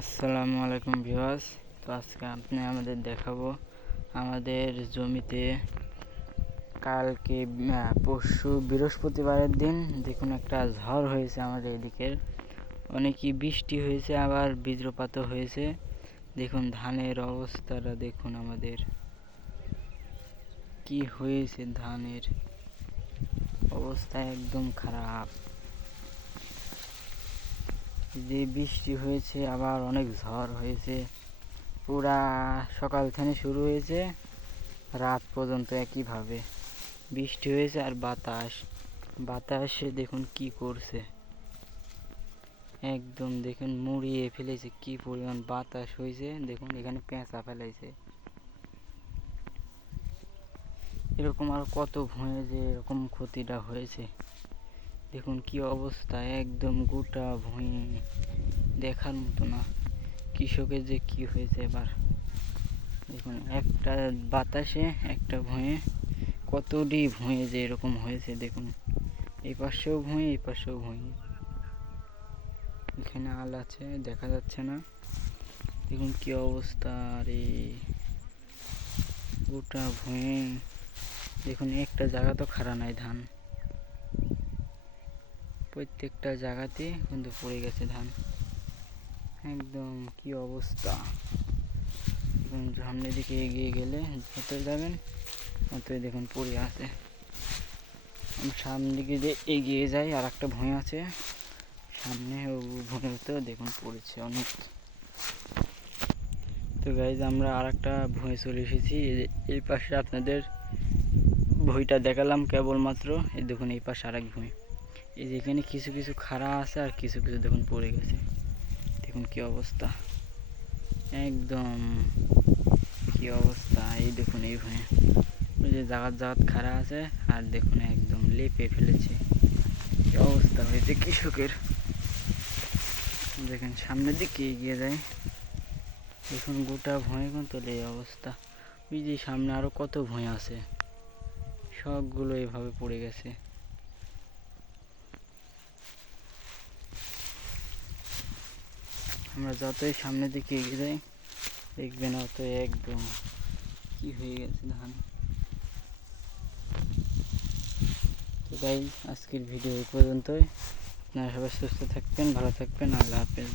আসসালামু আলাইকুম ভিউয়ার্স। তো আজকে আমাদের দেখাবো আমাদের জমিতে কালকে পরশু বৃহস্পতিবারের দিন দেখুন একটা ঝড় হয়েছে আমাদের এদিকের, অনেকই বৃষ্টি হয়েছে, আবার বজ্রপাতও হয়েছে। দেখুন ধানের অবস্থাটা দেখুন, আমাদের কি হয়েছে, ধানের অবস্থা একদম খারাপ। যে বৃষ্টি হয়েছে আবার অনেক ঝড় হয়েছে, পুরা সকাল থেকে শুরু হয়েছে, রাত পর্যন্ত একইভাবে বৃষ্টি হয়েছে। আর বাতাসে দেখুন কি করছে, একদম দেখুন মুড়িয়ে ফেলেছে, কি পরিমাণ বাতাস হয়েছে। দেখুন এখানে পেঁচা ফেলাইছে। এরকম আর কত ভুঁয়ে যে এরকম ক্ষতিটা হয়েছে, দেখুন কি অবস্থা, একদম গোটা ভুঁয়ে দেখার মতো না। কৃষকের যে কি হয়েছে এবার দেখুন, একটা বাতাসে একটা ভুঁয়ে কতটি ভুঁয়ে যে এরকম হয়েছে। দেখুন এই পাশেও ভুঁয়ে, এই পাশেও ভুঁয়ে, এখানে আল আছে দেখা যাচ্ছে না। দেখুন কি অবস্থা, রে গোটা ভুঁয়ে। দেখুন একটা জায়গা তো খাড়া নাই, ধান প্রত্যেকটা জায়গাতে কিন্তু পড়ে গেছে ধান, একদম কি অবস্থা। দেখুন সামনের দিকে এগিয়ে গেলে যত যাবেন ততই দেখুন পড়ে আছে। আমি সামনের দিকে যে এগিয়ে যাই, আর একটা ভুঁয়ে আছে সামনে, ও ভুঁয়েতেও দেখুন পড়েছে অনেক। তো গাইজ আমরা আর একটা ভুঁয়ে চলে এসেছি, এই পাশে আপনাদের ভুঁইটা দেখালাম কেবলমাত্র। এই দেখুন এই পাশে আর এক ভুঁই, এই যেখানে কিছু কিছু খাড়া আছে আর কিছু কিছু দেখুন পড়ে গেছে। দেখুন কি অবস্থা, একদম কি অবস্থা। এই দেখুন এই ভুঁয়ে, ওই যে জাগাত জাগাত খাড়া আছে, আর দেখুন একদম লেপে ফেলেছে। কি অবস্থা হয়েছে কৃষকের। দেখেন সামনের দিকে এগিয়ে যায়, দেখুন গোটা ভুঁয়ে কিন্তু এই অবস্থা। ওই যে সামনে আরো কত ভুঁয়ে আছে, সবগুলো এভাবে পড়ে গেছে। আমরা যতই সামনের দিকে এগিয়ে যাই দেখবেন অত একদম কি হয়ে গেছে ধান। তো গাইস আজকের ভিডিও এই পর্যন্তই। আপনারা সবাই সুস্থ থাকবেন, ভালো থাকবেন, আল্লাহ হাফেজ।